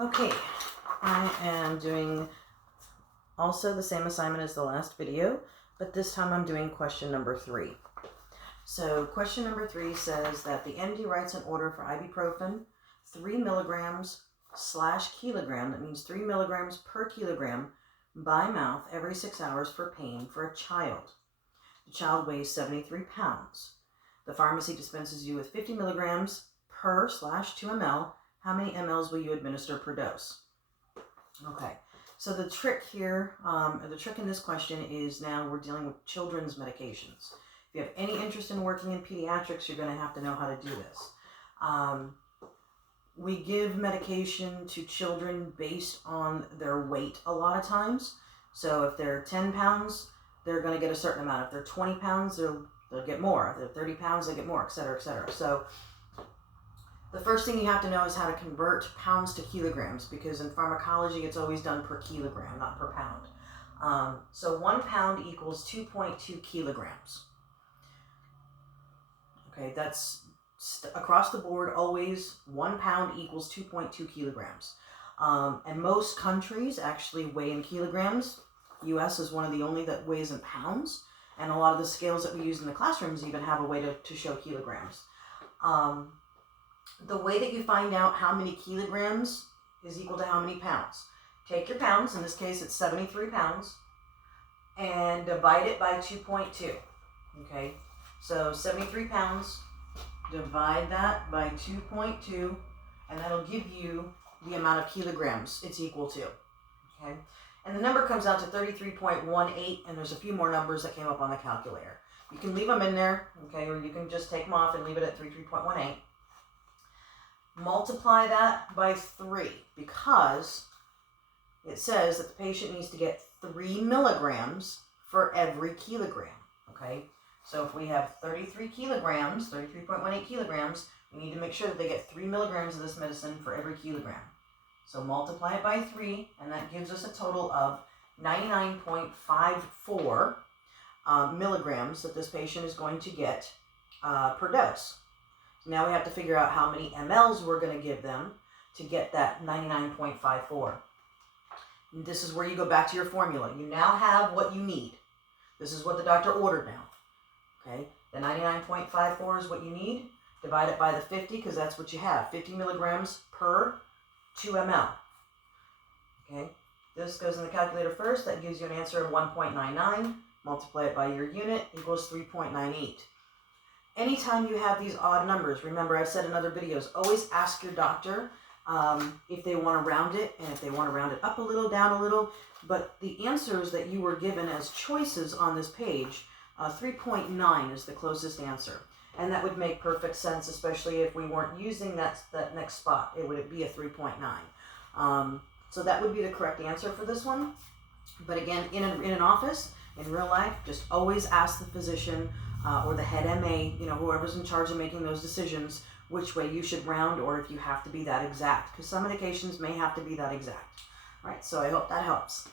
Okay, I am doing also the same assignment as the last video, but this time I'm doing question number 3. So question number 3 says that the MD writes an order for ibuprofen 3 milligrams / kilogram, that means 3 milligrams per kilogram by mouth every 6 hours for pain for a child. The child weighs 73 pounds. The pharmacy dispenses you with 50 milligrams per / 2 ml. How many mLs will you administer per dose? Okay, so the trick here, the trick in this question is now we're dealing with children's medications. If you have any interest in working in pediatrics, you're going to have to know how to do this. We give medication to children based on their weight a lot of times. So if they're 10 pounds, they're going to get a certain amount. If they're 20 pounds, they'll get more. If they're 30 pounds, they get more, etc., etc. So the first thing you have to know is how to convert pounds to kilograms, because in pharmacology, it's always done per kilogram, not per pound. So 1 pound equals 2.2 kilograms. Okay, that's across the board, always 1 pound equals 2.2 kilograms. And most countries actually weigh in kilograms. US is one of the only that weighs in pounds. And a lot of the scales that we use in the classrooms even have a way to show kilograms. The way that you find out how many kilograms is equal to how many pounds. Take your pounds, in this case it's 73 pounds, and divide it by 2.2. Okay, so 73 pounds, divide that by 2.2, and that'll give you the amount of kilograms it's equal to. Okay, and the number comes out to 33.18, and there's a few more numbers that came up on the calculator. You can leave them in there, okay, or you can just take them off and leave it at 33.18. Multiply that by 3 because it says that the patient needs to get 3 milligrams for every kilogram, okay? So if we have 33 kilograms, 33.18 kilograms, we need to make sure that they get 3 milligrams of this medicine for every kilogram. So multiply it by 3, and that gives us a total of 99.54 milligrams that this patient is going to get per dose. Now we have to figure out how many mLs we're going to give them to get that 99.54. This is where you go back to your formula. You now have what you need. This is what the doctor ordered now. Okay, the 99.54 is what you need. Divide it by the 50 because that's what you have. 50 milligrams per 2 ml. Okay, this goes in the calculator first. That gives you an answer of 1.99. Multiply it by your unit equals 3.98. Anytime you have these odd numbers, remember I've said in other videos, always ask your doctor if they want to round it, and if they want to round it up a little, down a little. But the answers that you were given as choices on this page, 3.9 is the closest answer. And that would make perfect sense, especially if we weren't using that next spot. It would be a 3.9. So that would be the correct answer for this one. But again, in an office, in real life, just always ask the physician or the head MA, whoever's in charge of making those decisions, which way you should round, or if you have to be that exact, because some medications may have to be that exact. All right, so I hope that helps.